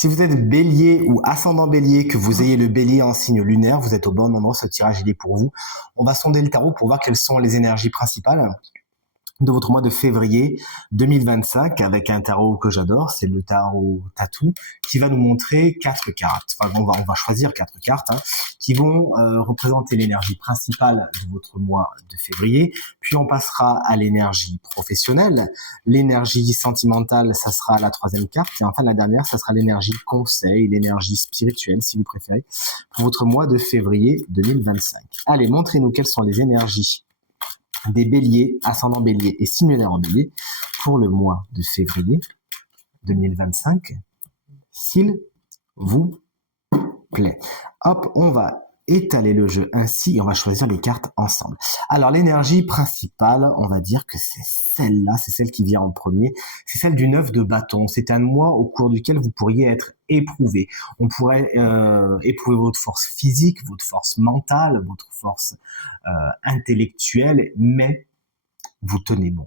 Si vous êtes bélier ou ascendant bélier, que vous ayez le bélier en signe lunaire, vous êtes au bon endroit, ce tirage il est pour vous. On va sonder le tarot pour voir quelles sont les énergies principales de votre mois de février 2025 avec un tarot que j'adore, c'est le tarot Tatou, qui va nous montrer 4 cartes. Enfin, on va choisir 4 cartes qui vont représenter l'énergie principale de votre mois de février. Puis on passera à l'énergie professionnelle. L'énergie sentimentale, ça sera la 3e carte. Et enfin, la dernière, ça sera l'énergie conseil, l'énergie spirituelle, si vous préférez, pour votre mois de février 2025. Allez, montrez-nous quelles sont les énergies des béliers, ascendant bélier et signe lunaire en bélier pour le mois de février 2025, s'il vous plaît. Hop, on va étaler le jeu ainsi et on va choisir les cartes ensemble. Alors l'énergie principale, on va dire que c'est celle-là, c'est celle qui vient en premier, c'est celle du 9 de bâton. C'est un mois au cours duquel vous pourriez être éprouvé. On pourrait éprouver votre force physique, votre force mentale, votre force intellectuelle, mais vous tenez bon.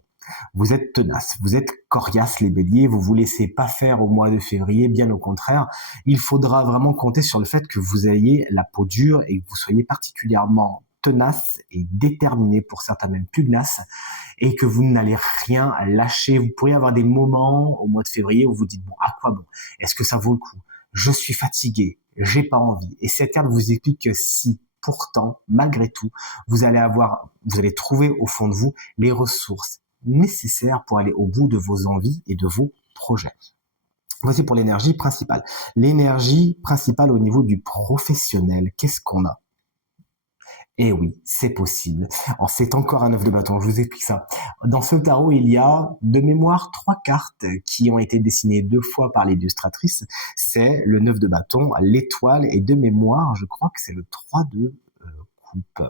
Vous êtes tenace, vous êtes coriace les béliers, vous vous laissez pas faire au mois de février, bien au contraire. Il faudra vraiment compter sur le fait que vous ayez la peau dure et que vous soyez particulièrement tenace et déterminé, pour certains même pugnace, et que vous n'allez rien lâcher. Vous pourriez avoir des moments au mois de février où vous dites, bon, à quoi bon? Est-ce que ça vaut le coup? Je suis fatigué, j'ai pas envie. Et cette carte vous explique que si, pourtant, malgré tout, vous allez trouver au fond de vous les ressources nécessaires pour aller au bout de vos envies et de vos projets. Voici pour l'énergie principale. L'énergie principale au niveau du professionnel, qu'est-ce qu'on a? Eh oui, c'est possible. C'est encore un 9 de bâton, je vous explique ça. Dans ce tarot, il y a de mémoire 3 cartes qui ont été dessinées 2 fois par l'illustratrice. C'est le 9 de bâton, l'étoile, et de mémoire, je crois que c'est le 3 de coupe.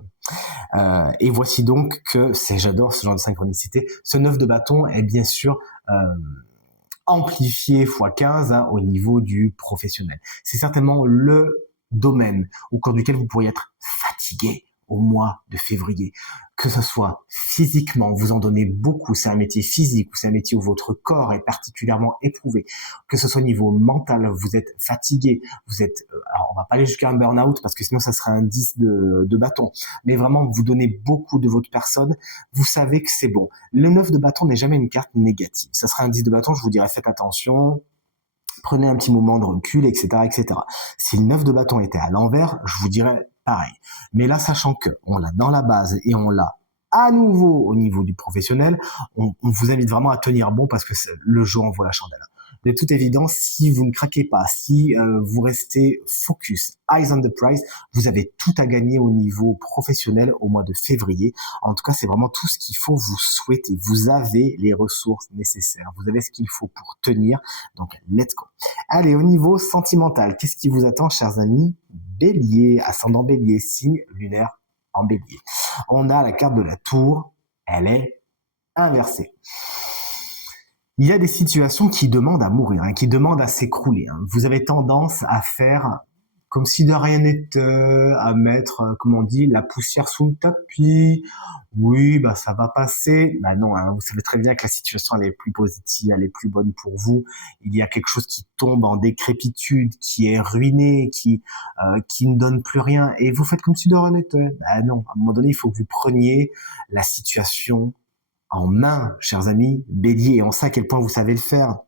Et voici donc que, j'adore ce genre de synchronicité, ce 9 de bâton est bien sûr amplifié x15 au niveau du professionnel. C'est certainement le domaine au cours duquel vous pourriez être fatigué au mois de février, que ce soit physiquement, vous en donnez beaucoup, c'est un métier physique ou c'est un métier où votre corps est particulièrement éprouvé, que ce soit au niveau mental, vous êtes fatigué, vous êtes, alors on va pas aller jusqu'à un burn-out parce que sinon ça serait un 10 de bâton, mais vraiment vous donnez beaucoup de votre personne, vous savez que c'est bon. Le 9 de bâton n'est jamais une carte négative, ça sera un 10 de bâton, je vous dirais faites attention, prenez un petit moment de recul, etc., etc. Si le 9 de bâton était à l'envers, je vous dirais pareil. Mais là, sachant que on l'a dans la base et on l'a à nouveau au niveau du professionnel, on vous invite vraiment à tenir bon parce que le jeu envoie la chandelle. De toute évidence, si vous ne craquez pas, si vous restez focus, eyes on the prize, vous avez tout à gagner au niveau professionnel au mois de février. En tout cas, c'est vraiment tout ce qu'il faut vous souhaiter. Vous avez les ressources nécessaires. Vous avez ce qu'il faut pour tenir. Donc, let's go. Allez, au niveau sentimental, qu'est-ce qui vous attend, chers amis? Bélier, ascendant bélier, signe lunaire en bélier. On a la carte de la tour. Elle est inversée. Il y a des situations qui demandent à mourir, qui demandent à s'écrouler. Vous avez tendance à faire comme si de rien n'était, à mettre, comme on dit, la poussière sous le tapis. Oui, bah ça va passer. Bah non, vous savez très bien que la situation elle est plus positive, elle est plus bonne pour vous. Il y a quelque chose qui tombe en décrépitude, qui est ruiné, qui ne donne plus rien, et vous faites comme si de rien n'était. Bah non, à un moment donné, il faut que vous preniez la situation en main, chers amis, bélier, et on sait à quel point vous savez le faire.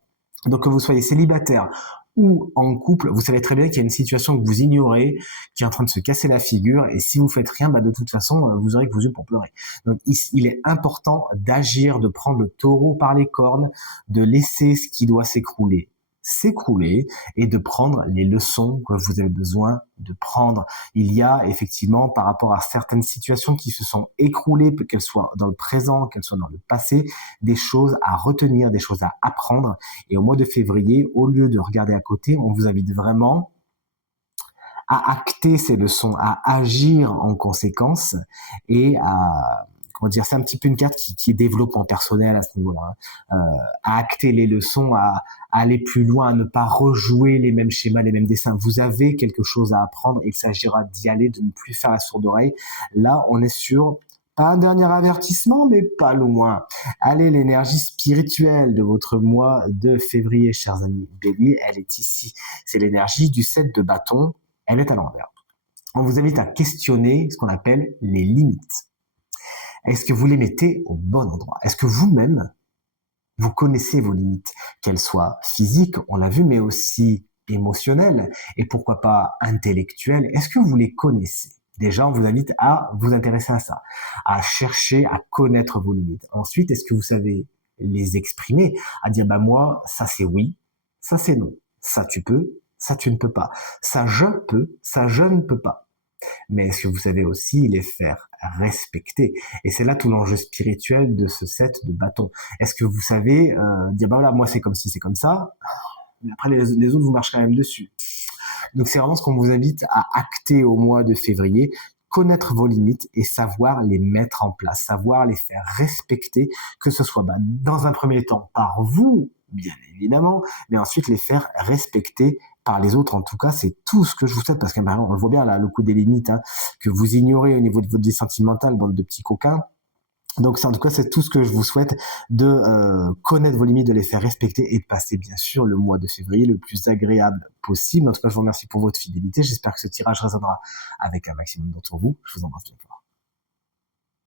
Donc que vous soyez célibataire ou en couple, vous savez très bien qu'il y a une situation que vous ignorez, qui est en train de se casser la figure, et si vous faites rien, bah de toute façon, vous aurez que vos yeux pour pleurer. Donc il est important d'agir, de prendre le taureau par les cornes, de laisser ce qui doit s'écrouler et de prendre les leçons que vous avez besoin de prendre. Il y a effectivement, par rapport à certaines situations qui se sont écroulées, qu'elles soient dans le présent, qu'elles soient dans le passé, des choses à retenir, des choses à apprendre. Et au mois de février, au lieu de regarder à côté, on vous invite vraiment à acter ces leçons, à agir en conséquence et à, comment dire, c'est un petit peu une carte qui est développement personnel à ce niveau-là, à acter les leçons, à aller plus loin, à ne pas rejouer les mêmes schémas, les mêmes dessins. Vous avez quelque chose à apprendre, il s'agira d'y aller, de ne plus faire la sourde oreille. Là, on est sur Un dernier avertissement, mais pas loin. Allez, l'énergie spirituelle de votre mois de février, chers amis Bélier, elle est ici. C'est l'énergie du 7 de bâton. Elle est à l'envers. On vous invite à questionner ce qu'on appelle les limites. Est-ce que vous les mettez au bon endroit? Est-ce que vous-même, vous connaissez vos limites, qu'elles soient physiques, on l'a vu, mais aussi émotionnelles et pourquoi pas intellectuelles? Est-ce que vous les connaissez? Déjà, on vous invite à vous intéresser à ça, à chercher à connaître vos limites. Ensuite, est-ce que vous savez les exprimer, à dire, bah moi, ça c'est oui, ça c'est non, ça tu peux, ça tu ne peux pas, ça je peux, ça je ne peux pas. Mais est-ce que vous savez aussi les faire respecter? Et c'est là tout l'enjeu spirituel de ce set de bâtons. Est-ce que vous savez dire, bah voilà, moi c'est comme si c'est comme ça, mais après les autres vous marchent quand même dessus. Donc c'est vraiment ce qu'on vous invite à acter au mois de février, connaître vos limites et savoir les mettre en place, savoir les faire respecter, que ce soit dans un premier temps par vous, bien évidemment, mais ensuite les faire respecter par les autres. En tout cas, c'est tout ce que je vous souhaite, parce on le voit bien là, le coup des limites, hein, que vous ignorez au niveau de votre vie sentimentale, bande de petits coquins. Donc en tout cas, c'est tout ce que je vous souhaite, de connaître vos limites, de les faire respecter et de passer bien sûr le mois de février le plus agréable possible. En tout cas, je vous remercie pour votre fidélité. J'espère que ce tirage résonnera avec un maximum d'entre vous. Je vous embrasse bien fort.